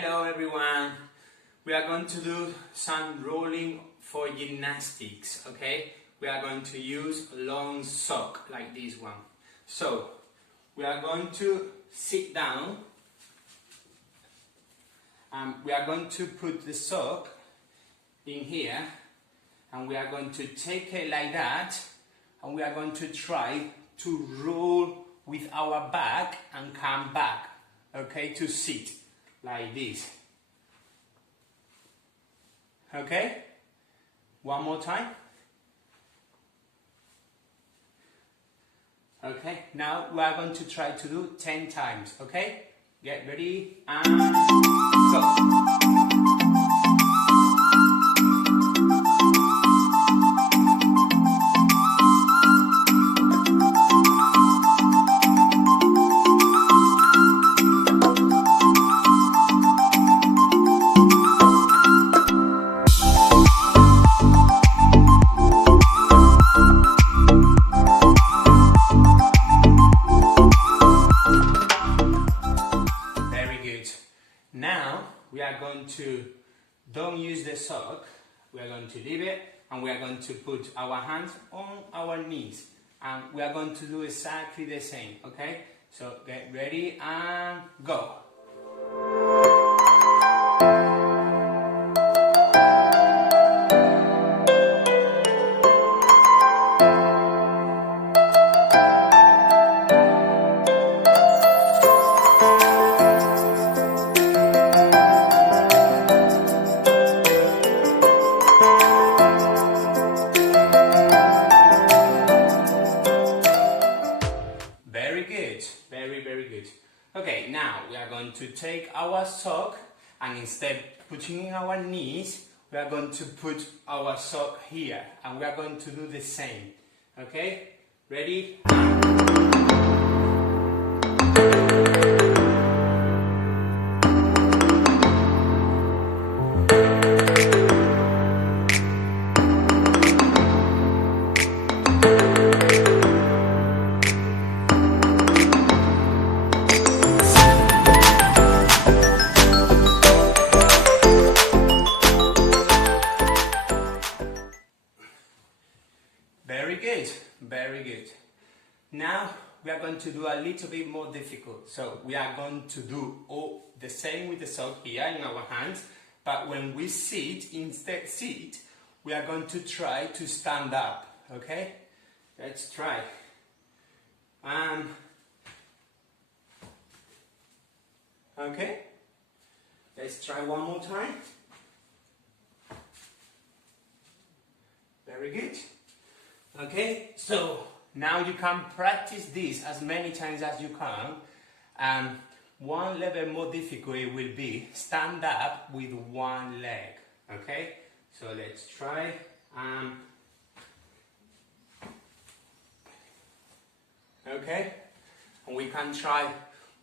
Hello everyone, we are going to do some rolling for gymnastics, okay? We are going to use a long sock like this one. So, we are going to sit down and we are going to put the sock in here and we are going to take it like that and we are going to try to roll with our back and come back, okay, to sit like this. Okay? One more time. Okay, now we are going to try to do 10 times, okay? Get ready and go. Now we are going to don't use the sock, we are going to leave it and we are going to put our hands on our knees and we are going to do exactly the same, okay? So get ready and go. Very good. Okay, now we are going to take our sock and instead putting in our knees, we are going to put our sock here and we are going to do the same. Okay, ready? Very good. Now we are going to do a little bit more difficult. So we are going to do all the same with the sock here in our hands, but when we sit, we are going to try to stand up, okay? Let's try. Okay, let's try one more time. Very good. Okay, so now you can practice this as many times as you can. One level more difficult it will be stand up with one leg. Okay, so let's try. Okay, and we can try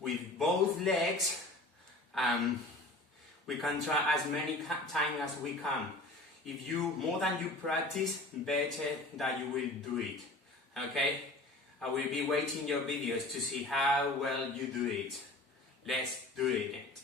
with both legs. We can try as many times as we can. If you, more than you practice, better that you will do it, okay? I will be waiting your videos to see how well you do it. Let's do it.